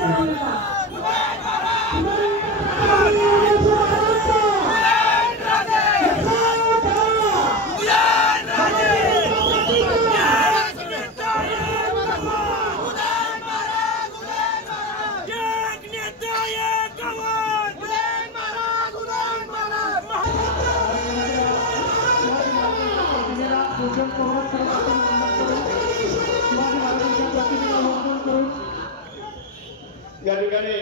या ठिकाणी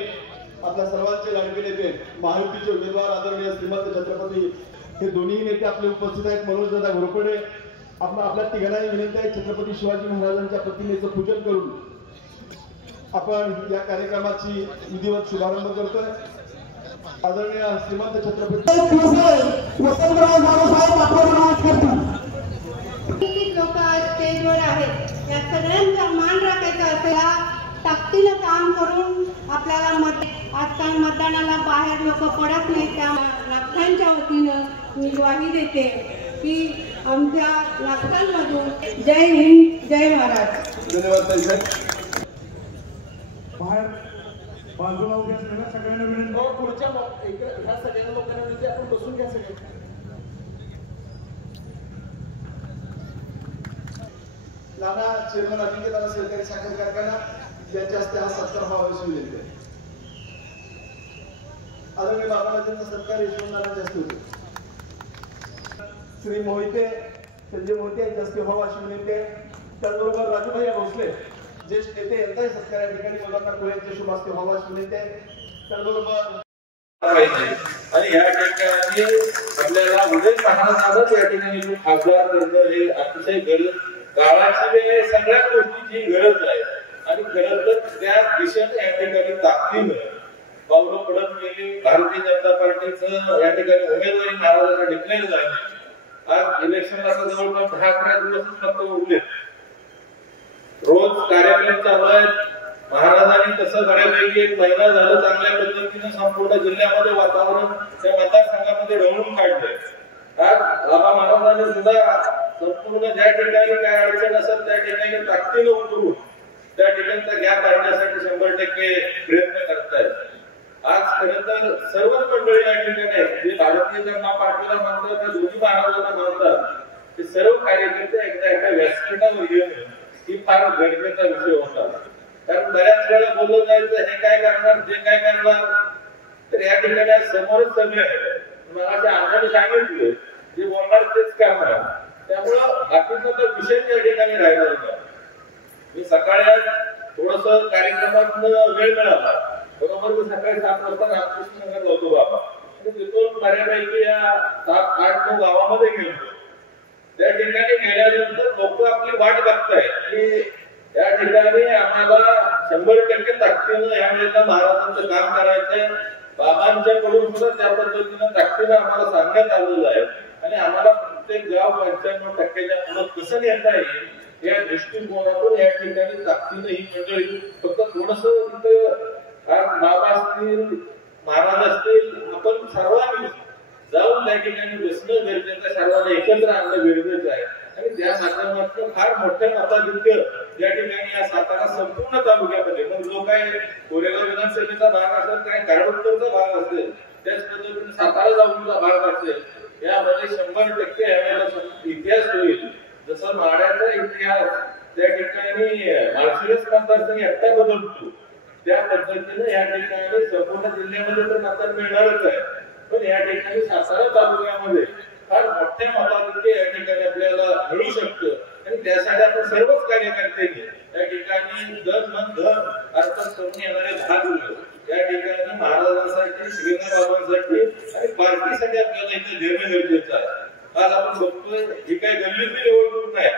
आपल्या सर्वांचे लाडके नेते महायुतीचे उमेदवार आदरणीय श्रीमंत छत्रपती हे दोन्ही नेते आपले उपस्थित आहेत। मनोज दादा घोरपडे आपल्या तिघांना विनंती आहे छत्रपती शिवाजी महाराजांच्या प्रतिमेचं पूजन करून आपण या कार्यक्रमाची विधिवत शुभारंभ करतोय। आदरणीय श्रीमंत छत्रपती वसंतराव बाबासाहेब लोक आज स्टेजवर आहेत, या सगळ्यांचा मान राखायचा असला ताकदीनं काम करून आपल्याला आजकाल मतदानाला बाहेर लोक पडत नाही। त्या नागरिकांच्या वतीनं मी ग्वाही देते की आमच्या नागरिकांमधून जय हिंद जय महाराज। धन्यवाद। बाहेर बाजूला उभे असलेल्या सगळ्यांना विनंती, पुढच्या ह्या सगळ्यांना लोकांना विनंती आपण बसून घ्या सगळे। नाना चेअरमन अजिंक्यदादा सहकारी साखर कारखाना यांच्या हस्ते हा सत्कार व्हावा विनंती आहे। आदरणीय बाबाजींचा सत्कार यशवंतरावांच्या हस्ते होतो। श्री मोहिते संजय मोहिते यांच्या हस्ते व्हावा अशी विनंती आहे। त्याचबरोबर राजूभाई भोसले ज्येष्ठ नेते यांचाही सत्कार या ठिकाणी मुलांना यांच्या शुभ हस्ते व्हावा अशी विनंती आहे। त्याचबरोबर आणि या ठिकाणी आपल्याला उदय महाराजांनाच या ठिकाणी खासदार करणं हे अतिशय गरज गावाची सगळ्या गोष्टीची गरज आहे। आणि खरं तर त्या दिशेने या ठिकाणी ताकदीनं पावलं पडत गेली। भारतीय जनता पार्टीचं या ठिकाणी उमेदवारी महाराजांना डिक्लेअर झाली। आज इलेक्शनला जवळपास 10-11 दिवसच फक्त उरले। रोज कार्यक्रम चालू आहेत। महाराजांनी तसं बऱ्यापैकी एक महिना झालं चांगल्या पद्धतीनं संपूर्ण जिल्ह्यामध्ये वातावरण त्या मतदारसंघामध्ये ढवळून काढलंय। आज बाबा महाराजांनी सुद्धा संपूर्ण ज्या ठिकाणी काय अडचण असेल त्या ठिकाणी ताकदीनं उतरून त्या ठिकाणचा गॅप काढण्यासाठी 100% प्रयत्न करतायत। आज खरं तर सर्वच मंडळी या ठिकाणी जे भारतीय जनता पार्टीला म्हणतात त्या दोन्ही महाराजांना म्हणतात ते सर्व कार्यकर्ते एकदा एका व्यासपीठावर येणं ही फार गरजेचा विषय होता। कारण बऱ्याच वेळा बोललं जायचं हे काय करणार ते काय करणार, तर या ठिकाणी समोरच सगळे मला त्या अंगाने सांगितलं जे बोलणार तेच करणार। त्यामुळं बाकीचा तर विषय या ठिकाणी राहिला होता। मी सकाळी थोडस कार्यक्रमात वेळ मिळाला, बरोबर मी सकाळी 7 वाजता रामकृष्ण नगर होतो बाबा, तिथून बऱ्यापैकी या 7-8-9 गावामध्ये गेलो। त्या ठिकाणी गेल्यानंतर लोक आपली वाट बघतायत की या ठिकाणी आम्हाला 100% ताकदीनं या वेळेला महाराजांचं काम करायचंय। बाबांच्याकडून सुद्धा त्या पद्धतीनं ताकदीनं आम्हाला सांगण्यात आलेलं आहे आणि आम्हाला प्रत्येक गाव 95%च्या पुढे कसं नेता येईल या दृष्टिकोनातून या ठिकाणी ताकदीनं ही मंडळी फक्त थोडस तिथं बाबा असतील महाराज असतील आपण सर्वांनी जाऊन त्या ठिकाणी बसणं गरजेचं आहे, सर्वांना एकत्र आणणं गरजेचं आहे। आणि त्या माध्यमातून फार मोठ्या मताधिक्य या ठिकाणी या सातारा संपूर्ण तालुक्यामध्ये मग जो काय कोरेगाव विधानसभेचा भाग असेल काय कराडचा भाग असेल त्याच पद्धतीने सातारा जाऊनचा भाग असेल यामध्ये 100% यावेळेला इतिहास होईल। जसं माड्याचा इतिहास त्या ठिकाणी माळशिरस मतदारसंघ एकटा बदलतो त्या पद्धतीने या ठिकाणी संपूर्ण जिल्ह्यामध्ये तर मतदान मिळणारच आहे, पण या ठिकाणी सातारा तालुक्यामध्ये फार मोठ्या मताधिक्य या ठिकाणी आपल्याला मिळू शकतं। आणि त्यासाठी आपण सर्वच कार्यकर्त्यांनी या ठिकाणी धन मन धन अर्पण करून येणारे भाग या ठिकाणी महाराजांसाठी श्रीनाबाबांसाठी आणि पार्टीसाठी आपल्याला इथे देणं गरजेचं आहे। आज आपण बघतोय ही काही गल्लीतली निवडणूक नाही,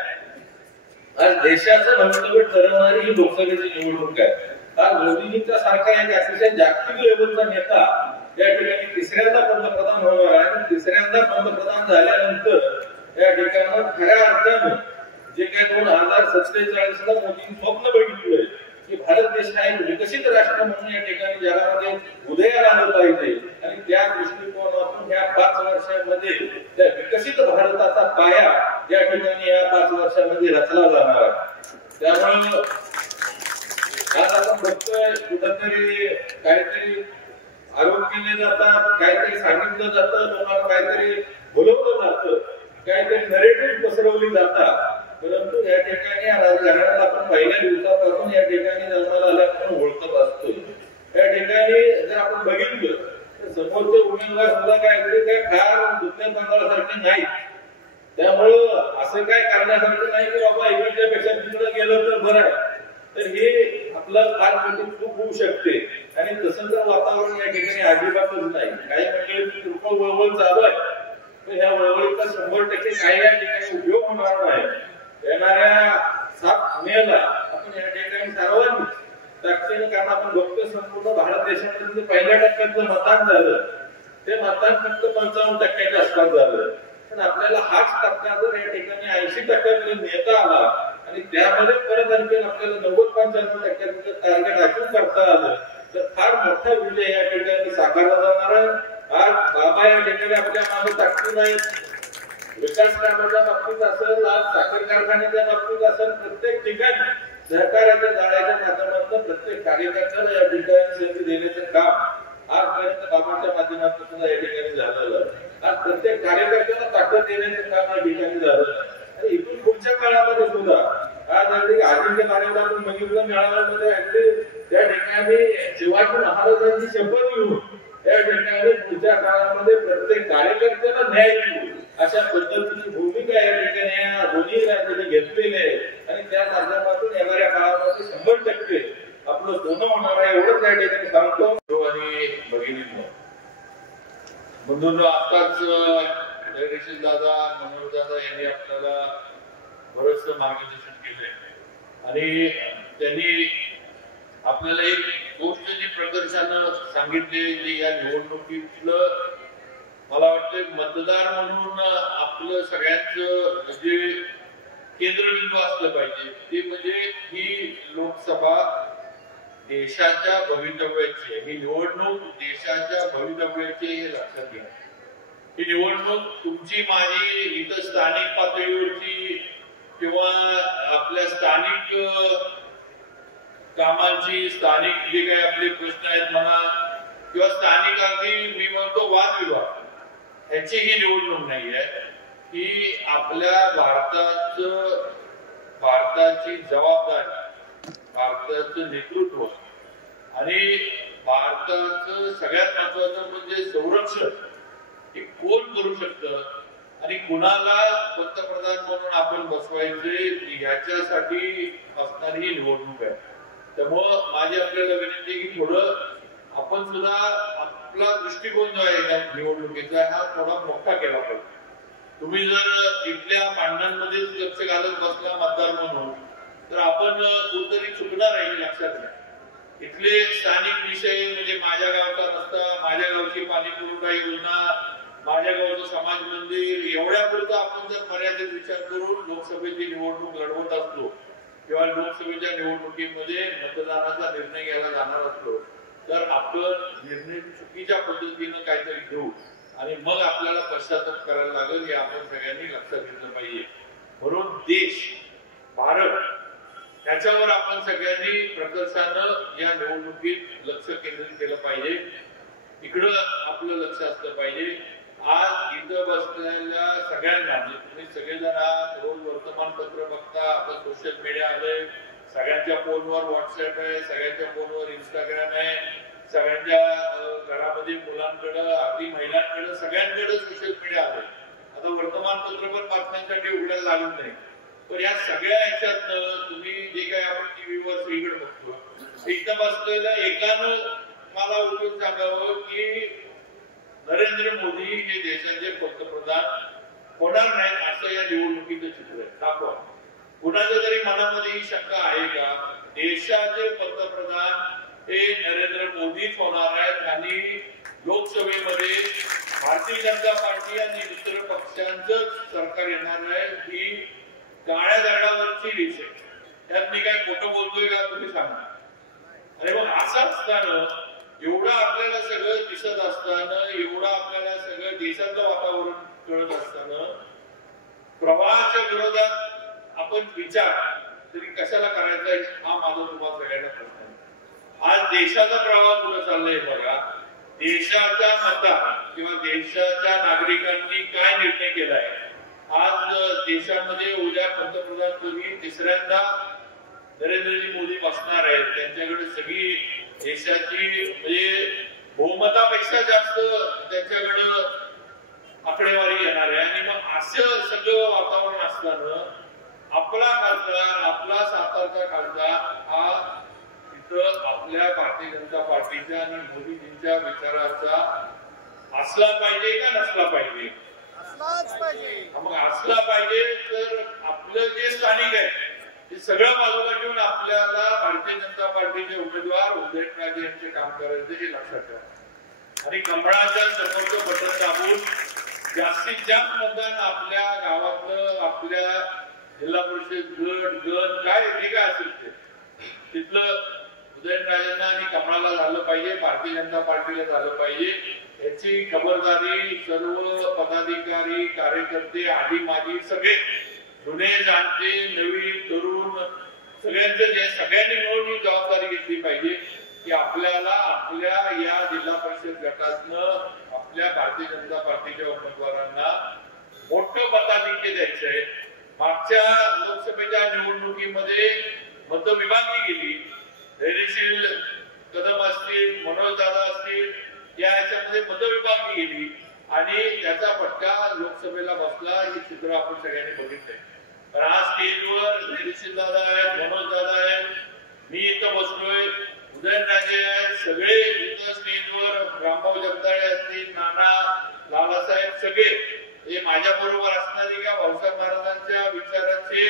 आज देशाचं भवितव्य ठरवणारी ही लोकसभेची निवडणूक आहे। आज मोदींच्या सारखा एक अतिशय जागतिक लेवलचा नेता या ठिकाणी तिसऱ्यांदा पंतप्रधान होणार आहे आणि तिसऱ्यांदा पंतप्रधान झाल्यानंतर या ठिकाणी खऱ्या अर्थानं जे काही 2047 ला मोदींनी स्वप्न बघितलंय की भारत देश हा एक विकसित राष्ट्र म्हणून या ठिकाणी जगामध्ये उदयाला आलं पाहिजे आणि त्या दृष्टिकोनातून या 5 वर्षांमध्ये त्या विकसित भारताचा पाया या ठिकाणी या 5 वर्षांमध्ये रचला जाणार आहे। त्यामुळे आज आपण बघतोय कुठं तरी काहीतरी आरोप केले जातात, काहीतरी सांगितलं जातं, लोकांना काहीतरी बोलवलं जातं, काहीतरी नरेटिव्ह पसरवली जातात. परंतु या ठिकाणी या राजकारणाला आपण पहिल्या दिवसापासून या ठिकाणी जन्माला आल्यापासून ओळखत असतो. या ठिकाणी जर आपण बघितलं तर समोरचे उमेदवार सुद्धा काय फार दुसऱ्या बंगालासारखे नाही. त्यामुळं असं काय करण्यासारखं नाही की बाबा इकडच्या पेक्षा तिकडे गेलं तर बरं आहे. तर हे आपलं फार मोठी चूक होऊ शकते आणि तसं जर वातावरण या ठिकाणी अजिबातच नाही. काही मंडळी किरकोळ वळवळ चालू आहे, तर ह्या वळवळीचा 100% काही या ठिकाणी उपयोग होणार नाही. येणाऱ्या 7 मेला आपण या ठिकाणी सर्वांनी ताकदीने, कारण आपण बघतो संपूर्ण भारत देशामध्ये पहिल्या टप्प्यातलं मतदान झालं ते मतदान फक्त 55% आसपास झालं. पण आपल्याला हाच टप्पा जर या ठिकाणी 80% नेता आला आणि त्यामध्ये परत आणखी आपल्याला 90-95% टार्गेट अचीव करता आलं तर फार मोठा विजय या ठिकाणी साकारला जाणार आहे. आज बाबा या ठिकाणी आपल्या मागे ताकद नाही, विकास कामाच्या बाबतीत असेल, आज साखर कारखान्याच्या बाबतीत असेल, प्रत्येक ठिकाणी सहकार्याच्या जाळ्याच्या माध्यमातून प्रत्येक कार्यकर्त्याला या ठिकाणी संधी देण्याचं काम आजपर्यंत बाबांच्या माध्यमातून या ठिकाणी झालेलं. आज प्रत्येक कार्यकर्त्याला ताकद देण्याचं काम या ठिकाणी झालं आणि इथून पुढच्या काळामध्ये सुद्धा आज अगदी आजीच्या कार्याला आपण बघितलं मेळाव्यामध्ये अगदी त्या ठिकाणी शिवाजी महाराजांची शपथ घेऊन या ठिकाणी पुढच्या काळामध्ये प्रत्येक कार्यकर्त्याला न्याय देऊ अशा पद्धतीची भूमिका या ठिकाणी या दोन्ही राज्यांनी घेतलेली आहे आणि त्या माध्यमातून येणाऱ्या काळामध्ये 100% आपलं सोनं होणार आहे एवढंच या ठिकाणी सांगतो. आणि भगिनींनो, बंधूंनो, आताच जगदीश दादा, मनोज दादा यांनी आपल्याला बरंचसं मार्गदर्शन केलंय आणि त्यांनी आपल्याला एक गोष्ट जी प्रकर्षानं सांगितली जी या निवडणुकीतलं मला वाटतं मतदार म्हणून आपलं सगळ्यांचं म्हणजे केंद्रबिंदू असलं पाहिजे ते म्हणजे ही लोकसभा देशाच्या भवितव्याची आहे. ही निवडणूक देशाच्या भवितव्याची हे लक्षात घ्या. ही निवडणूक तुमची माझी इथं स्थानिक पातळीवरची किंवा आपल्या स्थानिक कामांची, स्थानिक जे काही आपले प्रश्न आहेत म्हणा किंवा स्थानिक अगदी मी म्हणतो वादविवाद ह्याची ही निवडणूक नाही आहे. ही आपल्या भारताची जबाबदारी, भारताचं नेतृत्व आणि भारताचं सगळ्यात महत्वाचं म्हणजे संरक्षण हे कोण करू शकतं आणि कुणाला पंतप्रधान म्हणून आपण बसवायचे ह्याच्यासाठी असणारी ही निवडणूक आहे. त्यामुळं माझी आपल्याला विनंती की थोडं आपण सुद्धा आपला दृष्टिकोन जो आहे या निवडणुकीचा हा थोडा मोठा केला पाहिजे. तुम्ही जर इथल्या भांडणांमध्येच लक्ष घालत बसला मतदार म्हणून तर आपण कुठेतरी चुकणार आहे हे लक्षात घ्या. इथले स्थानिक विषय म्हणजे माझ्या गावचा रस्ता, माझ्या गावची पाणी पुरवठा योजना, माझ्या गावचं समाज मंदिर एवढ्यापुरतं आपण जर मर्यादित विचार करून लोकसभेची निवडणूक लढवत असलो किंवा लोकसभेच्या निवडणुकीमध्ये मतदानाचा निर्णय घ्यायला जाणार असलो तर आपण निर्णय चुकीच्या पद्धतीने काहीतरी घेऊ आणि मग आपल्याला पश्चाताप करायला लागेल हे आपण सगळ्यांनी लक्षात घेतलं पाहिजे. म्हणून देश, भारत त्याच्यावर आपण सगळ्यांनी प्रकर्षानं या निवडणुकीत लक्ष केंद्रित केलं पाहिजे. इकडं आपलं लक्ष असलं पाहिजे. आज इथं बसलेल्या सगळ्यांना, तुम्ही सगळेजण रोज वर्तमानपत्र बघता, आपण सोशल मीडिया आलंय, सगळ्यांच्या फोनवर व्हॉट्सअप आहे, सगळ्यांच्या फोनवर इंस्टाग्राम आहे, सगळ्यांच्या घरामध्ये मुलांकडे अगदी महिलांकडे सगळ्यांकडे सोशल मीडिया आले. आता वर्तमानपत्र पण बातम्यांसाठी उघडायला लागत नाही. पण या सगळ्या ह्याच्यात तुम्ही जे काही आपण टीव्हीवर सगळीकडे बघतो इथं बसलेल्या एकानं मला उठून सांगावं की नरेंद्र मोदी हे देशाचे पंतप्रधान होणार नाहीत असं या निवडणुकीचं चित्र आहे. दाखवा. कुणाच्या तरी मनामध्ये ही शंका आहे का? देशाचे पंतप्रधान हे नरेंद्र मोदीच होणार आहेत आणि लोकसभेमध्ये भारतीय जनता पार्टी आणि इतर पक्षांचं सरकार येणार आहे. ही काळ्या दगडावरची रेष आहे. त्यात मी काय खोटं बोलतोय का तुम्ही सांगा. अरे मग असं असताना एवढं आपल्याला सगळं दिसत असताना, एवढं आपल्याला सगळं देशाचं वातावरण कळत असताना प्रवाहाच्या विरोधात आपण विचार तरी कशाला करायचा हा माझा तुम्हाला सगळ्यांना प्रश्न आहे. आज देशाचा प्रवास कुठं चाललाय बघा. देशाच्या मता किंवा देशाच्या नागरिकांनी काय निर्णय केलाय. आज देशामध्ये उद्या पंतप्रधान तुम्ही तिसऱ्यांदा नरेंद्रजी मोदी बसणार आहेत. त्यांच्याकडे सगळी देशाची म्हणजे बहुमतापेक्षा जास्त त्यांच्याकडे आकडेवारी येणार आहे. आणि मग असं सगळं वातावरण असताना आपला खासदार आपला सातारचा खासदार हा तिथं आपल्या भारतीय जनता पार्टीच्या आणि मोदीजींच्या विचाराचा असला पाहिजे का नसला पाहिजे. मग असला पाहिजे तर आपलं जे स्थानिक आहे ते सगळं बाजूला ठेवून आपल्याला भारतीय जनता पार्टीचे उमेदवार उदयनराजे यांचे काम करायचे हे लक्षात ठेवा. आणि कमळाच्या समोरचं बटन दाबून जास्तीत जास्त मतदान आपल्या गावातलं आपल्या जिल्हा परिषद गट काय जे काय असेल ते तिथलं उदयनराजेंना आणि कमळाला झालं पाहिजे. भारतीय जनता पार्टीला झालं पाहिजे. याची खबरदारी सर्व पदाधिकारी कार्यकर्ते आधी माजी सगळे जुने जाणते नवीन तरुण सगळ्यांचं जे सगळ्यांनी मिळून ही जबाबदारी घेतली पाहिजे की आपल्याला आपल्या या जिल्हा परिषद गटातनं आपल्या भारतीय जनता पार्टीच्या उमेदवारांना मोठं मताधिक्य द्यायचंय. मागच्या लोकसभेच्या निवडणुकीमध्ये मतविभागणी गेली. धैर्यशील कदम असतील मनोज दादा असतील या ह्याच्यामध्ये मतविभागणी गेली आणि त्याचा फटका लोकसभेला बसला. हे चित्र आपण सगळ्यांनी बघितलंय. पण आज स्टेजवर धैर्यशील दादा आहेत मनोज दादा आहेत मी इथं बसलोय उदयनराजे आहेत सगळे इथं स्टेजवर रामभाऊ जगदाळे असतील नाना लालासाहेब सगळे हे माझ्या बरोबर असणारे का भाऊसाहेब महाराजांच्या विचाराचे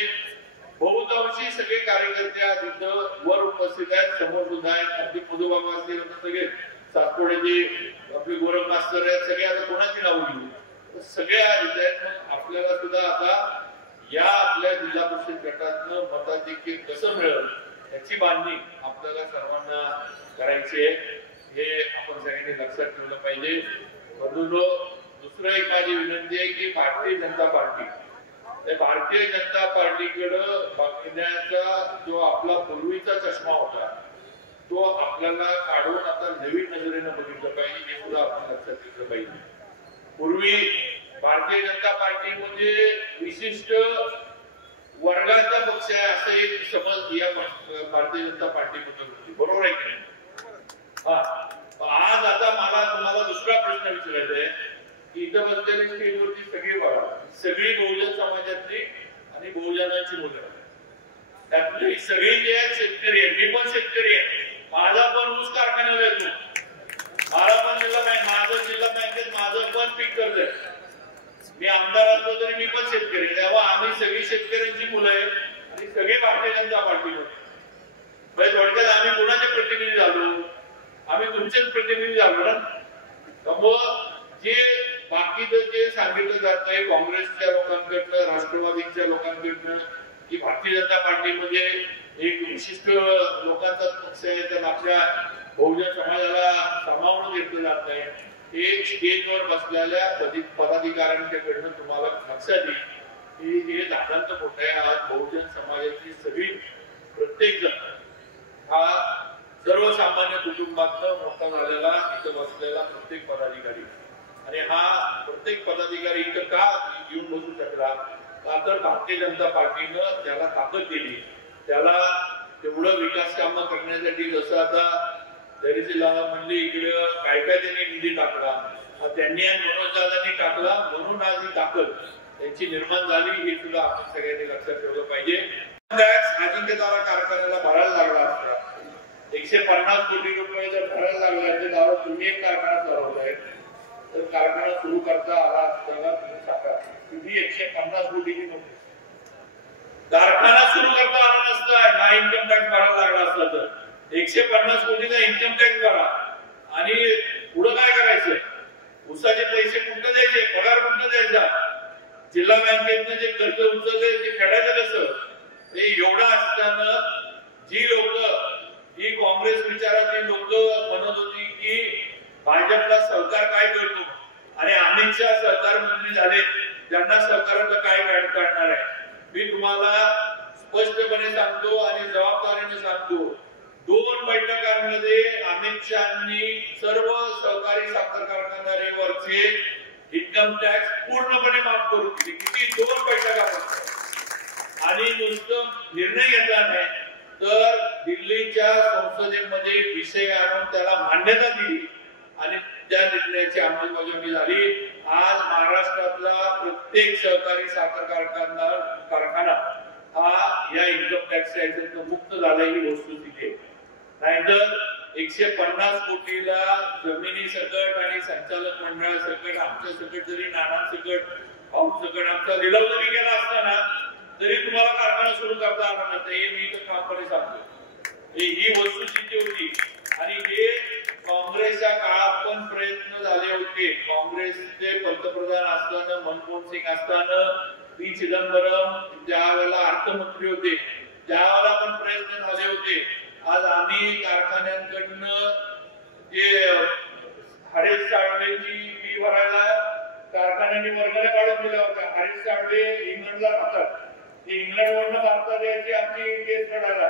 बहुतांशी सगळे कार्यकर्ते तिथं वर उपस्थित आहेत. समोर सुद्धा आहेत. अगदी मधुबाबा असतील सगळे सातपुडेजी आपले गोरख मास्तर आहेत सगळे. आता कोणाची नाव घेऊ सगळे आहेत. आपल्याला सुद्धा आता या आपल्या जिल्हा परिषद गटातनं मताधिक्य कसं मिळेल याची बांधणी आपल्याला सर्वांना करायची आहे. हे आपण सगळ्यांनी लक्षात ठेवलं पाहिजे. बंधूंनो दुसरं एक माझी विनंती आहे की भारतीय जनता पार्टी भारतीय जनता पार्टीकडं बघण्याचा जो आपला पूर्वीचा चष्मा होता तो आपल्याला काढून आता नवीन नजरेनं बघितलं पाहिजे. हे सुद्धा आपण लक्षात घेतलं पाहिजे. पूर्वी भारतीय जनता पार्टी म्हणजे विशिष्ट वर्गाचा पक्ष आहे असं एक समज या भारतीय जनता पार्टीबद्दल होती. बरोबर आहे की नाही. आज आता मला तुम्हाला दुसरा प्रश्न विचारायचा आहे की इथं बसलेली स्टेजवरची सगळी बघा सगळी बहुजन समाजातली आणि बहुजनांची मुलं त्यातली सगळी जे आहेत शेतकरी आहेत. मी पण शेतकरी आहे. माझा पण ऊस कारखान्याला येतो. मला पण माझं जिल्हा बँकेत माझं पण पीक कर्ज आहे. मी आमदार असलो तरी मी पण शेतकरी. तेव्हा आम्ही सगळी शेतकऱ्यांची मुलं आहे आणि सगळे भारतीय जनता पार्टीवर थोडक्यात आम्ही कोणाचे प्रतिनिधी झालो. आम्ही तुमचेच प्रतिनिधी झालो ना. त्यामुळं जे बाकीचं जे सांगितलं जात आहे काँग्रेसच्या लोकांकडनं राष्ट्रवादीच्या लोकांकडनं की भारतीय जनता पार्टी म्हणजे एक विशिष्ट लोकांचा पक्ष आहे तर आपल्या बहुजन समाजाला सामावून घेतलं जात नाही. हे स्टेजवर बसलेल्या पदाधिकाऱ्यांच्याकडनं तुम्हाला लक्षात येईल की हे दादांचं मोठं आहे. आज बहुजन समाजाची सगळी प्रत्येक जण हा सर्वसामान्य कुटुंबातनं मोठा झालेला इथं बसलेला प्रत्येक पदाधिकारी आणि हा प्रत्येक पदाधिकारी इथं का येऊन बसू शकला का तर भारतीय जनता पार्टीनं त्याला ताकद दिली. त्याला तेवढं विकास कामं करण्यासाठी जसं आता धैर्यशीलला म्हणले इकडे काय काय त्यांनी निधी टाकला त्यांनी मनोजदादांनी टाकला म्हणून आज ही ताकद त्यांची निर्माण झाली. हे सुद्धा आपण सगळ्यांनी लक्षात ठेवलं पाहिजे. अजिंक्यतारा कारखान्याला भरायला लागला असता 150 कोटी रुपये जर भरायला लागला तर दावा तुम्ही एक कारखाना चालवताय तर कारखाना सुरू करता आला असताना तुम्ही सांगा किती 150 कोटीची नोटीस कारखाना सुरू करता आला नसता हा इन्कम टॅक्स भरायला लागला असला तर 150 कोटीचा इन्कम टॅक्स भरा आणि पुढे काय करायचंय. उसाचे पैसे कुठं द्यायचे पगार कुठं द्यायचा. जिल्हा बँकेतनं जे कर्ज उचलले ते फेडायचं कसं. हे एवढं असताना जी लोक ही काँग्रेस विचाराची लोक म्हणत होती की भाजपला सहकार काय करतो आणि अमित शहा सरकार मंत्री झाले त्यांना सहकारातलं काय काढणार आहे. मी तुम्हाला स्पष्टपणे सांगतो आणि जबाबदारीने सांगतो 2 बैठकांमध्ये अमित शहानी सर्व सहकारी साखर कारखानदारीवरचे इन्कम टॅक्स पूर्णपणे माफ करून दिले. किती 2 बैठका आणि नुसतं निर्णय घेतला नाही तर दिल्लीच्या संसदेमध्ये विषय आणून त्याला मान्यता दिली आणि त्या निर्णयाची अंमलबजावणी झाली. आज महाराष्ट्रातला प्रत्येक सहकारी साखर कारखाना हा या इन्कम टॅक्सच्या याच्यातून मुक्त झाला ही वस्तुस्थिती आहे. नाहीतर 150 कोटीला जमिनी सकट आणि संचालक मंडळ सकट आमच्या सकट जरी नाना सकट पाऊस सकट आमचा लिलाव जरी केला असताना तरी तुम्हाला कारखाना सुरू करता आला नसता. हे मी तर ठामपणे सांगतो. ही वस्तुस्थिती होती आणि हे काँग्रेसच्या काळात पण प्रयत्न झाले होते. काँग्रेसचे पंतप्रधान असताना मनमोहन सिंग असताना पी चिदंबरम ज्यावेळेला अर्थमंत्री होते त्यावेळेला पण प्रयत्न झाले होते. आज आम्ही कारखान्यांकडनं जे हरीश साळवेची फी भरायला कारखान्यांनी वर्गाला काढून दिला होता. हरीश साळवे इंग्लंडला राहतात. इंग्लंडवरनं भारतात यायची आमची केस लढायला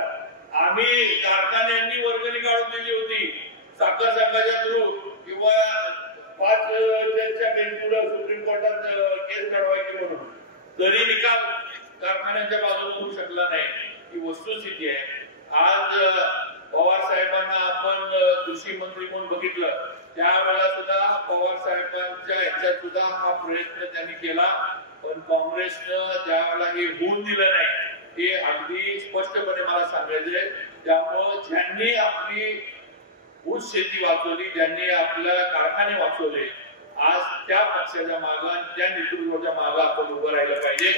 आम्ही कारखान्यांनी वर्गणी काढून दिली होती साखर संघाच्या थ्रू किंवा 5 जजच्या बेंचवर सुप्रीम कोर्टात केस लढवायची म्हणून. तरी निकाल कारखान्यांच्या बाजूने होऊ शकला नाही. ही वस्तुस्थिती आहे. आज पवार साहेबांना आपण कृषी मंत्री म्हणून बघितलं त्यावेळेला सुद्धा पवार साहेबांच्या ह्याच्यात सुद्धा हा प्रयत्न त्यांनी केला पण काँग्रेसनं त्यावेळेला हे होऊन दिलं नाही. हे अगदी स्पष्टपणे मला सांगायचंय. त्यामुळं ज्यांनी आपली ऊस शेती वाचवली ज्यांनी आपल्या कारखाने वाचवले आज त्या पक्षाच्या मागे त्या नेतृत्वाच्या मागे आपण उभं राहिलं पाहिजे.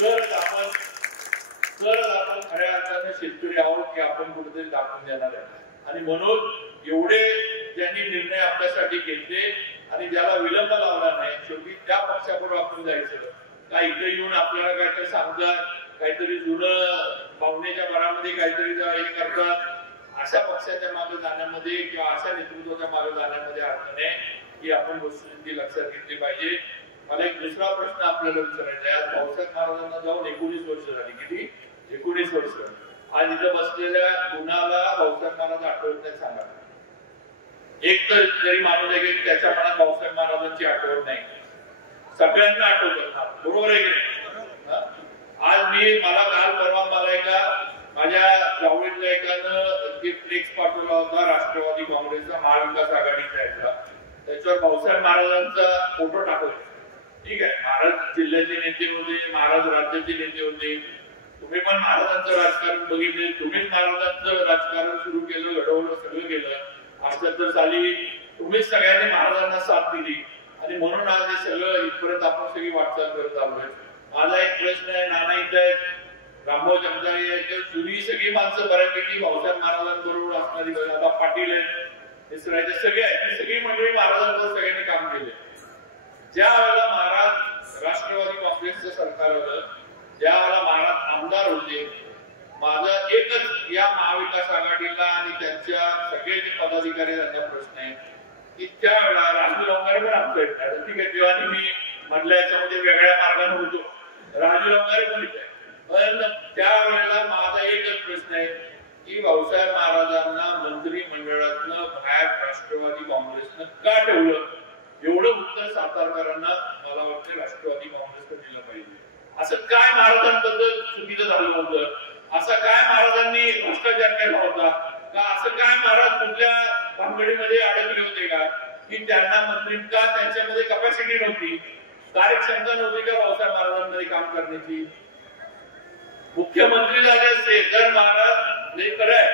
तरच आपण खऱ्या अर्थाने शेतकरी आहोत की आपण कुठेतरी दाखवून देणार आहे. आणि म्हणून एवढे ज्यांनी निर्णय आपल्यासाठी घेतले आणि ज्याला विलंब लावला नाही शेवटी त्या पक्षाबरोबर आपण जायचं का इथे येऊन आपल्याला काहीतरी सांगतात काहीतरी जुनं पाहुण्याच्या घरामध्ये काहीतरी हे करतात. अशा पक्षाच्या मागे जाण्यामध्ये किंवा अशा नेतृत्वाच्या मागे जाण्यामध्ये अर्थ नाही. ही आपण वस्तुस्थिती लक्षात घेतली पाहिजे. मला एक दुसरा प्रश्न आपल्याला विचारायचा आहे. भाऊसाहेब महाराजांना जाऊन 19 वर्ष झाली. किती? 19 वर्ष. आज इथं बसलेल्या कुणाला भाऊसाहेब महाराज आठवत नाही सांगा. एक तर जरी मानून आहे की त्याच्या मनात भाऊसाहेब महाराजांची आठवण नाही. सगळ्यांना आठवत बरोबर आहे की नाही. आज मला काल परवा मला एका माझ्या जावळीतल्या एकानं फ्लेक्स पाठवला होता राष्ट्रवादी काँग्रेसचा महाविकास आघाडीचा याचा. त्याच्यावर भाऊसाहेब महाराजांचा फोटो टाकला. ठीक आहे. महाराज जिल्ह्याचे नेते होते महाराज राज्याचे नेते होते. तुम्ही पण महाराजांचं राजकारण बघितले. तुम्हीच महाराजांचं राजकारण सुरू केलं घडवलं सगळं केलं. 78 साली तुम्हीच सगळ्यांनी महाराजांना साथ दिली आणि म्हणून आज हे सगळं इथपर्यंत आपण सगळी वाटचाल करत आलोय. माझा एक प्रश्न आहे. नाना इथं आहे रामभाऊ जगदाळे आहे. जुनी सगळी माणसं बऱ्यापैकी भाऊसाहेब महाराजांबरोबर असणारी आता पाटील आहेत इसरायचे सगळे आहेत. सगळी मंडळी महाराजांबरोबर सगळ्यांनी काम केले. ज्या वेळेला महाराज राष्ट्रवादी काँग्रेसचं सरकार आलं ज्या वेळेला महाराज आमदार होते माझा एकच या महाविकास आघाडीला आणि त्यांच्या सगळे जे पदाधिकारी त्यांचा प्रश्न आहे की त्यावेळेला राजू लोंगारे पण आमचं येतात. ठीक आहे. तेव्हा मी मधल्या याच्यामध्ये वेगळ्या मार्गाने होतो. राजू लोंगारे पण इथे पण त्यावेळेला माझा एकच प्रश्न आहे की भाऊसाहेब महाराजांना मंत्रिमंडळातनं बाहेर राष्ट्रवादी काँग्रेसनं का ठेवलं. एवढं उत्तर सातारकरांना मला वाटतं राष्ट्रवादी काँग्रेसनं दिलं पाहिजे. असं काय महाराजांबद्दल चुकीचं झालं होतं. असं काय महाराजांनी भ्रष्टाचार केला होता का. असं काय महाराज कुठल्या भानगडीमध्ये अडकले होते का की त्यांना मंत्री का त्यांच्यामध्ये कॅपॅसिटी नव्हती कार्यक्षमता नव्हती का भाऊसाहेब महाराजांमध्ये काम करण्याची. मुख्यमंत्री झाले असते तर महाराज हे खरं आहे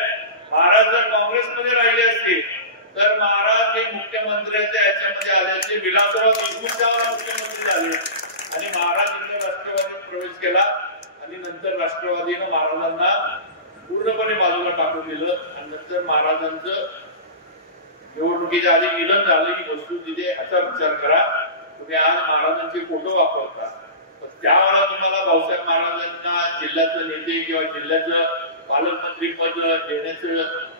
महाराज जर काँग्रेसमध्ये राहिले असते तर महाराज हे मुख्यमंत्र्याच्या याच्यामध्ये आले असते. विलासराव देशमुख त्यावेळेला मुख्यमंत्री झाले आणि महाराज इथे राष्ट्रवादीत प्रवेश केला आणि नंतर राष्ट्रवादीनं महाराजांना पूर्णपणे बाजूला टाकून दिलं आणि नंतर महाराजांचं निवडणुकीच्या आधी मिलन झालं ही वस्तू तिथे याचा विचार करा. तुम्ही आज महाराजांचे फोटो वापरता त्यावेळेला तुम्हाला भाऊसाहेब महाराजांना जिल्ह्याचं नेते किंवा जिल्ह्याचं पालकमंत्री पद देण्याचं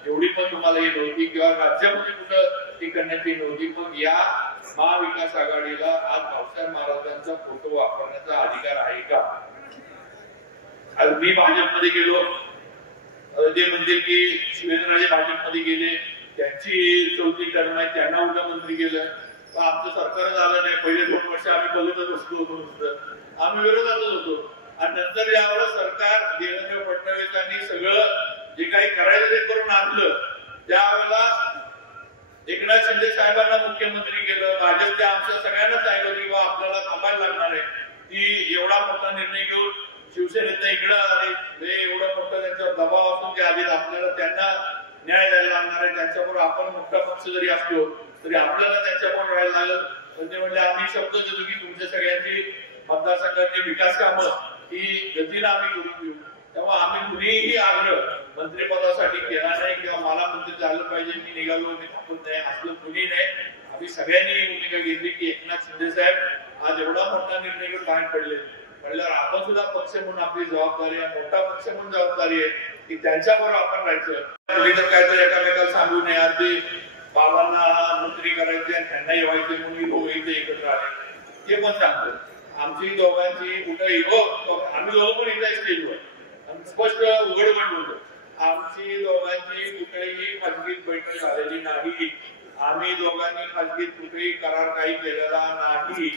एवढी पण तुम्हाला हे नव्हती किंवा राज्यामध्ये कुठं ती करण्याची नव्हती. पण या महाविकास आघाडीला आज भाऊसाहेब महाराजांचा फोटो वापरण्याचा अधिकार आहे का. आज मी भाजपमध्ये गेलो ते म्हणते की शिवेंद्रराजे भाजपमध्ये गेले, त्यांची 4थी टर्म आहे, त्यांना उलट मंत्री केलं. पण आमचं सरकार झालं नाही. पहिले 2 वर्ष आम्ही बघतच बसलो होतो, नुसतं आम्ही विरोधातच होतो. आणि नंतर यावर सरकार देवेंद्र फडणवीसांनी सगळं जे काही करायचं ते करून आणलं. त्यावेळेला एकनाथ शिंदे साहेबांना मुख्यमंत्री केलं. भाजपच्या आमच्या सगळ्यांना सांगितलं की आपल्याला थांबायला लागणार आहे, की एवढा मोठा निर्णय घेऊन शिवसेनेचा इकडं आले, एवढा मोठा त्यांच्यावर दबाव असून ते आधी आपल्याला त्यांना न्याय द्यायला लागणार आहे. त्यांच्याबरोबर आपण मोठा पक्ष जरी असलो तरी आपल्याला त्यांच्याबरोबर राहायला लागलं. पण ते म्हणजे आम्ही शब्द देतो की तुमच्या सगळ्यांची मतदारसंघाची विकास कामं ही गतीनं आम्ही करून देऊ. तेव्हा आम्ही कुणीही आग्रह मंत्रिपदासाठी केला नाही किंवा मला मंत्री झालं पाहिजे, मी निघालो, मी थांबत नाही, असलं कुणी नाही. आम्ही सगळ्यांनी ही भूमिका घेतली की एकनाथ शिंदे साहेब आज एवढा मोठा निर्णय घेऊन बाहेर पडले, म्हणल्यावर आपण सुद्धा पक्ष म्हणून आपली जबाबदारी आहे, मोठा पक्ष म्हणून जबाबदारी आहे की त्यांच्याबरोबर आपण राहायचं. तर काहीतरी एकामेकाला सांगू नये, आधी बाबांना मंत्री करायचे आणि त्यांनाही व्हायचे म्हणून दोघे एकत्र आले. ते पण सांगतो आमची दोघांची कुठेही आम्ही दोघं पण इथे स्टेजवर स्पष्ट उघड बोलतो, आमची दोघांची कुठेही खाजगीत बैठक झालेली नाही. आम्ही दोघांनी खाजगीत कुठेही करार काही केलेला नाही.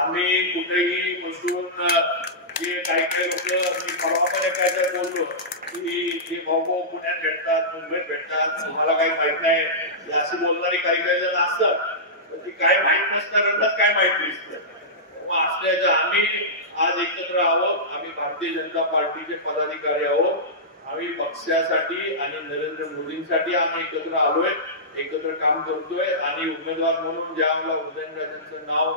आम्ही कुठेही बसून जे काही लोक मी परवा पण काय तर बोललो की भाऊ पुण्यात भेटतात, मुंबईत भेटतात, तुम्हाला काही माहित नाही, अशी बोलणारी काही जण असतात. ती काय माहित नसणाऱ्यांनाच काय माहित दिसतं. असल्याचं आम्ही आज एकत्र आहोत. आम्ही भारतीय जनता पार्टीचे पदाधिकारी आहोत. आम्ही पक्षासाठी आणि नरेंद्र मोदींसाठी आम्ही एकत्र आलोय, एकत्र काम करतोय. आणि उमेदवार म्हणून ज्यावेळेला उदयनराजेंचं नाव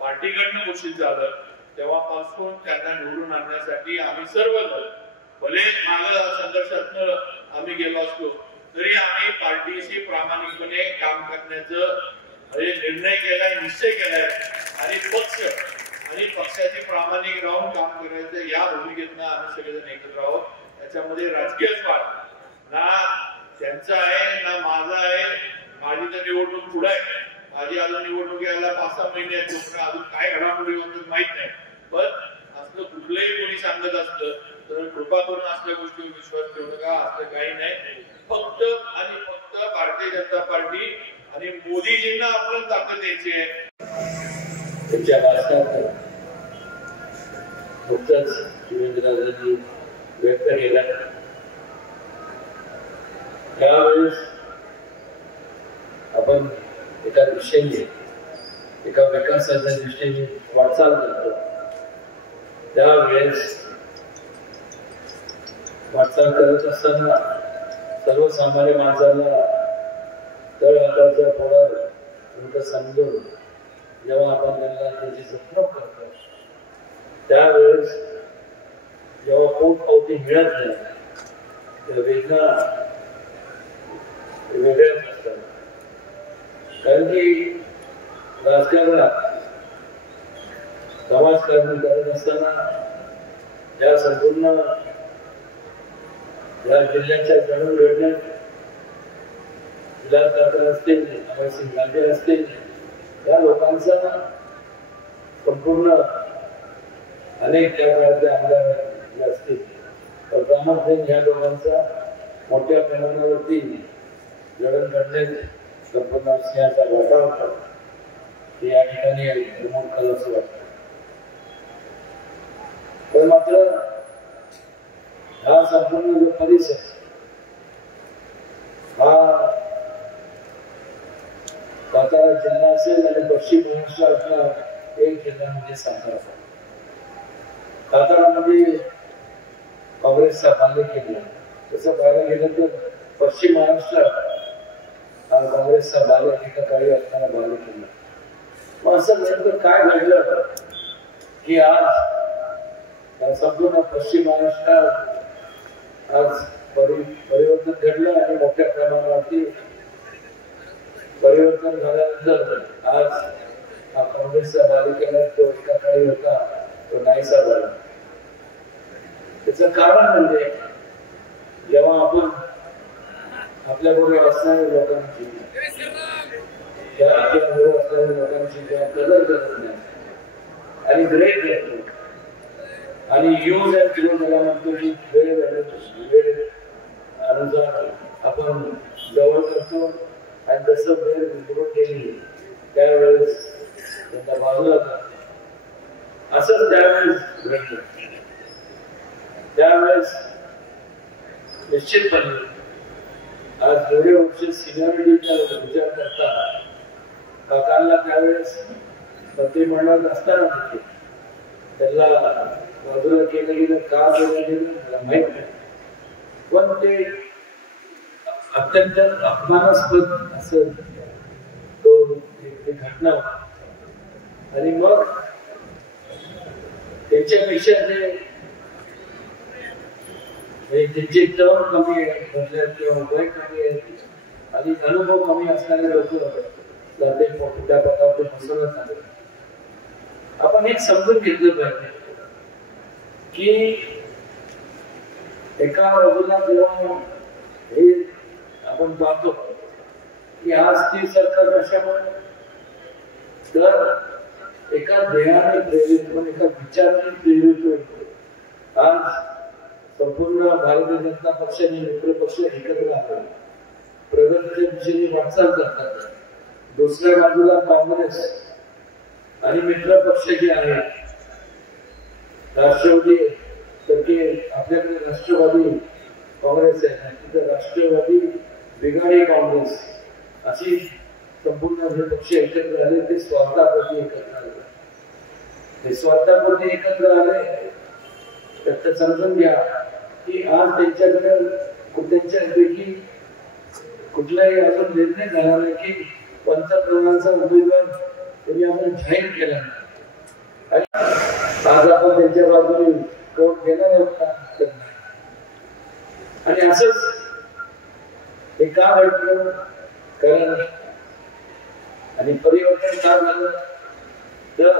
पार्टीकडनं घोषित झालं तेव्हापासून त्यांना निवडून आणण्यासाठी आम्ही सर्वजण भले मागं संघर्षातनं आम्ही गेलो असतो तरी आम्ही पार्टीशी प्रामाणिकपणे काम करण्याचं निर्णय केलाय, निश्चय केलाय. आणि पक्षाची प्रामाणिक राहून काम करायचं या भूमिकेतनं आम्ही सगळेजण एकत्र आहोत. त्याच्यामध्ये राजकीय स्वार्थ ना त्यांचा आहे ना माझा आहे. माझी तर निवडणूक पुढे आहे, माझी अजून निवडणूक यायला 5-6 महिने आहेत, अजून काय घडामोडी होतात माहित नाही. पण असलं कुठलंही कोणी सांगत असलं तर कृपा करून असल्या गोष्टीवर विश्वास ठेवू नका. असलं काही नाही. फक्त आणि फक्त भारतीय जनता पार्टी आणि मोदीजींना आपण ताकद द्यायची आहे. त्यांच्या भाषणात नुकताच शिवेंद्रराजांनी व्यक्त केला. त्यावेळेस आपण एका दिशेने एका विकासाच्या दृष्टीने वाटचाल करतो. त्यावेळेस वाटचाल करत असताना सर्वसामान्य माणसाला तळहाताचा थोडा समजून जेव्हा आपण त्यांना त्याची जपणूक करतो त्यावेळेस जेव्हा पोटपावती मिळत नाही त्या वेदना वेगळ्याच असतात. कारण की राजकारणात समाजकारण करत असताना या संपूर्ण या जिल्ह्याच्या जडणघडण्यात विलास काका असतील, अमरसिंग गांधी असतील, या लोकांचा संपूर्ण अनेक त्या काळातले आमदार असतील तर प्रामुख्याने या लोकांचा मोठ्या प्रमाणावरती जडणघडण्यात संपूर्ण सिंहाचा वाटा होता. ते या ठिकाणी प्रमोद कल असं वाटतं. पण मात्र हा संपूर्ण जो परिसर हा सातारा जिल्हा असेल आणि पश्चिम महाराष्ट्रातला एक जिल्हा म्हणजे सातारा. सातारामध्ये काँग्रेसचा बालेकिल्ला तसं पाहायला गेलं तर पश्चिम महाराष्ट्रात हा काँग्रेसचा एका काळी असणारा बालेकिल्ला. मग असं नेमकं काय घडलं की आज संपूर्ण पश्चिम महाराष्ट्रात आज परिवर्तन घडलं आणि मोठ्या प्रमाणावरती परिवर्तन झाल्यानंतर आज हा काँग्रेसचा बालेकिल्ला जो एका काळी होता तो नाहीसा झाला. त्याचं कारण म्हणजे जेव्हा आपण आपल्याबरोबर असणाऱ्या लोकांची आपल्याबरोबर असणाऱ्या लोकांची जेव्हा कदर करत नाही आणि ग्रेट देतो आणि यूज अँड थ्रो त्याला म्हणतो की वेळ अनुसार आपण जवळ करतो आणि जसं वेळ निवडून गेली त्यावेळेस त्यांना बाजूला करतो. असंच त्यावेळेस घडलं. त्यावेळेस निश्चितपणे आज एवढे वर्ष सिनियरिटीचा विचार करता काकांना त्यावेळेस मंत्रिमंडळात असताना देखील त्याला बाजूला केलं गेलं, का केलं गेलं मला माहित नाही, पण ते अत्यंत अपमानास्पद असं तो घटना होती. आणि मग त्यांच्यापेक्षा त्यांचे टर्म कमी आहे किंवा वय कमी आहे आणि अनुभव कमी असणारे लोक ते मोठ्या प्रकारचे फसवण्यात आले. आपण एक समजून घेतलं पाहिजे की एका बाजूला जेव्हा हे आपण पाहतो की आज ती सरकार कशामुळे तर एका ध्येयाने प्रेरित पण एका विचाराने प्रेरित होतो. आज संपूर्ण भारतीय जनता पक्षाने मित्र पक्ष एकत्र आले, प्रगतीच्या दिशेने वाटचाल करतात. दुसऱ्या बाजूला काँग्रेस आणि मित्र पक्ष जे आहेत राष्ट्रवादी सारखे, आपल्याकडे राष्ट्रवादी काँग्रेस आहे, तिथे राष्ट्रवादी बिघाडी काँग्रेस अशी संपूर्ण जे पक्ष एकत्र आले ते स्वार्थाप्रती एकत्र आले. ते स्वार्थाप्रती एकत्र आले तर समजून घ्या की आज त्यांच्याकडे त्यांच्यापैकी कुठलाही अजून निर्णय झाला नाही की पंतप्रधानांचा उमेदवार त्यांनी आपण जाहीर केला आणि आज आपण त्यांच्या बाजूने कोण घेणार आहोत का. आणि असंच हे का घडलं कारण आणि परिवर्तन का झालं तर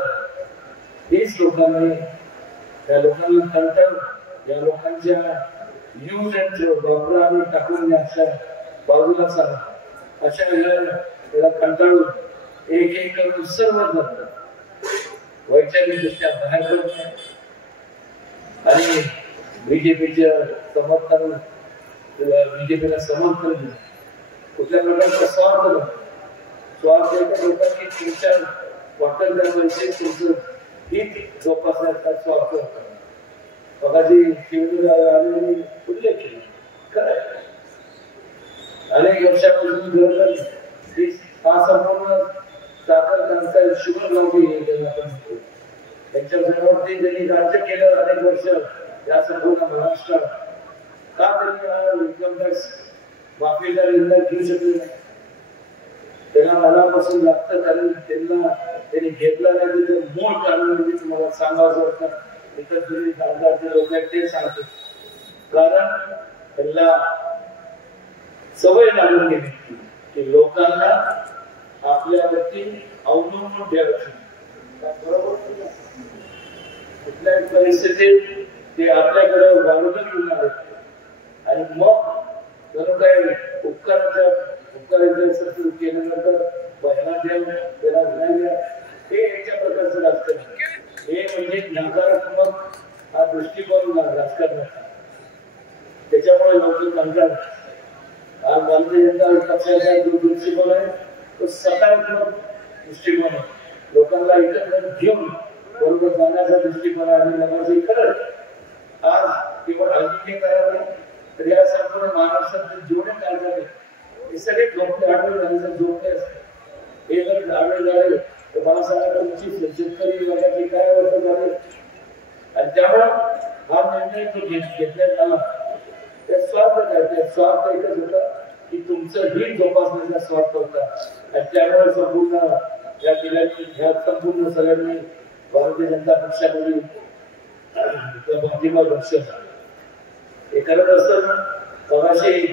हेच लोकांनी या लोकांना कंटाळून या लोकांच्या यूज अँड वापरा आणि टाकून अशा बाजूला सांगा अशा वेळेला कंटाळून एक एक करून सर्व वैचारिक दृष्ट्या बाहेर पडत आणि बीजेपीच्या समर्थन बीजेपीला समर्थन दिलं. कुठल्या प्रकारचा स्वार्थ लोकांनी तुमच्या वाटत द्यावयाचे तुमचं हित जोपासण्याचा स्वार्थ होता. बघाची शिवरायांनी उल्लेख केला अनेक वर्षापासून घडलं की हा संपूर्ण साखर त्यांचा शुगर लावली त्यांच्या जनावरती त्यांनी राज्य केलं अनेक वर्ष या संपूर्ण महाराष्ट्रात. का त्यांनी हा इन्कम टॅक्स माफीला निर्णय घेऊ शकले नाही. त्यांना मनापासून लागतं कारण त्यांनी घेतला नाही त्याचं मूळ कारण म्हणजे तुम्हाला सांगावं वाटतं इतर जुनी कामगारचे लोक आहेत ते सांगतो कारण त्यांना सवय लागून गेली की लोकांना आपल्यावरती अवलंबून ठेवायची. बरोबर कुठल्याही परिस्थितीत ते आपल्याकडे वाढवून घेऊन आले आणि मग जर काही उपकाराच्या केल्यानंतर बहिणा देव त्याला विनायला हे याच्या प्रकारचं राजकारण हे म्हणजे नकारात्मक हा दृष्टिकोन राजकारणाचा. त्याच्यामुळे लोक म्हणतात आज भारतीय जनता पक्षाचा जो दृष्टिकोन आहे तो सकारात्मक दृष्टिकोन आहे. लोकांना एकत्र घेऊन बरोबर जाण्याचा दृष्टिकोन आहे आणि लोकांचं खरं आज केवळ राजकीय करावे तर या संपूर्ण महाराष्ट्रात जेवढे काय झाले हे सगळे लोक आढळून झाले जोडले असते हे जर आढळ झाले तर मला सांगा तुमची शेतकरी वर्गाची काय अवस्था झाली. आणि त्यामुळे हा निर्णय जो घेतण्यात आला त्या स्वार्थ काय त्या स्वार्थ एकच होता की तुमचं हित जोपासण्याचा स्वार्थ होता. आणि त्यामुळे संपूर्ण या जिल्ह्यात ह्या संपूर्ण सगळ्यांनी भारतीय जनता पक्षामध्ये पाठिंबा दर्शवला. हे करत असताना मगाशी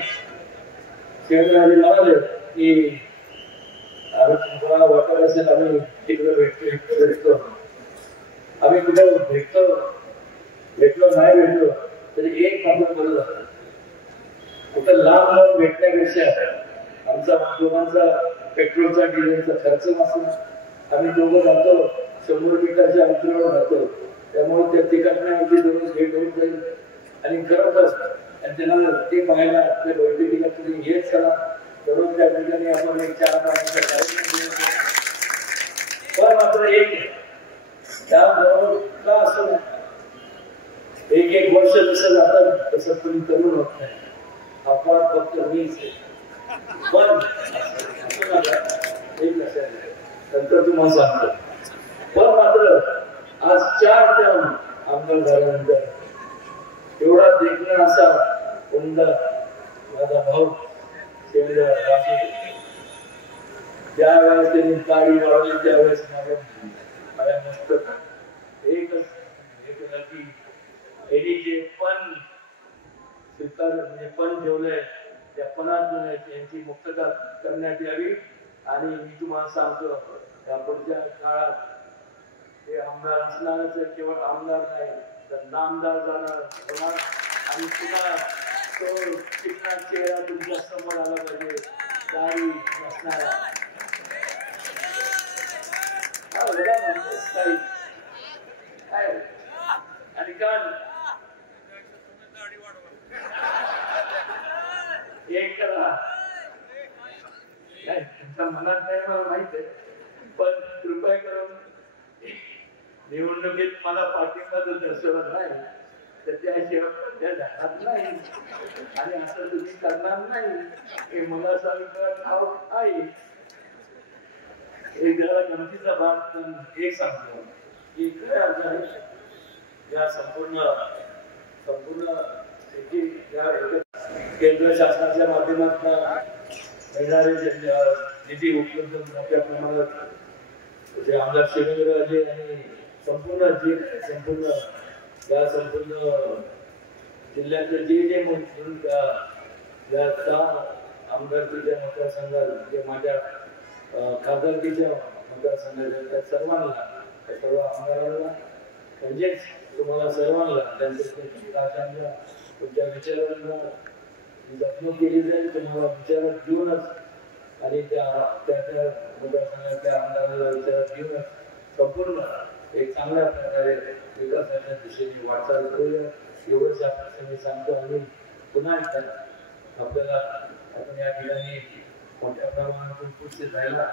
शिवरायांनी म्हणाले की तुम्हाला वाटत असेल आम्ही तिकडे भेटतो आम्ही कुठे भेटलो नाही भेटलो तरी एक मात्र बरं झालं. कुठं लांब भेटण्यापेक्षा आमचा दोघांचा पेट्रोलचा डिझेलचा खर्च नसून आम्ही दोघं राहतो 100 मीटरच्या अंतरावर राहतो त्यामुळे त्या ठिकाणी आमची दररोज भेट होऊन जाईल. आणि खरोखर आणि त्यांना ते पाहायला आपल्या बैठकीला तुम्ही येत करा. दररोज त्या ठिकाणी आपण एक 4 तासाचा कार्यक्रम घेऊ. पण मात्र एक त्याबरोबर का असं एक वर्ष जसं जातात तसं तुम्ही तरुण होत नाही. अपवाद फक्त मीच आहे. पण नंतर तुम्हाला सांगतो. पण मात्र आज 4 टर्म आमदार झाल्यानंतर एवढा देखणं असा उमदा माझा भाऊ ज्या वेळेस त्यांनी ताळी वाजवली त्यावेळेस मला मस्त एकच यांनी जे पण स्वीकार म्हणजे पण ठेवलंय त्या पणात यांची मुक्तता करण्यात यावी. आणि मी तुम्हाला सांगतो या पुढच्या काळात हे आमदार असणारच केवळ आमदार नाही तर नामदार जाणार होणार. आणि पुन्हा तो चिकना चेहरा तुमच्या समोर आला पाहिजे. दाढी नसणारा आणि काल एक करा नाही तुमच्या मनात नाही मला माहित आहे. पण कृपया करून निवडणुकीत मला पाठिंबा जर दर्शवत नाही तर त्याशिवाय त्या झाडात नाही. आणि असं तुम्ही करणार नाही हे मला सांगत आहे. एक जरा गमतीचा भाग पण एक सांगतो की काय अर्थ आहे या संपूर्ण केंद्र शासनाच्या माध्यमातून मिळणारे निधी उपलब्ध मोठ्या प्रमाणात जे आमदार शिवेंद्रराजे आणि संपूर्ण जिल्ह्यातले जे म्हणून त्या आमदारकीच्या मतदारसंघात जे माझ्या खासदारकीच्या मतदारसंघात त्या सर्व आमदारांना म्हणजेच तुम्हाला सर्वांना त्यांच्या तुमच्या विचारांना जपणूक केली जाईल. तुम्हाला विचारात घेऊनच आणि त्या मतदारसंघातल्या आमदारांना विचारात घेऊनच संपूर्ण एक चांगल्या प्रकारे विकासाच्या दिशेने वाटचाल करूया एवढंच मी सांगतो. आणि पुन्हा एकदा आपल्याला आपण या ठिकाणी मोठ्या प्रमाणात उपस्थित राहिला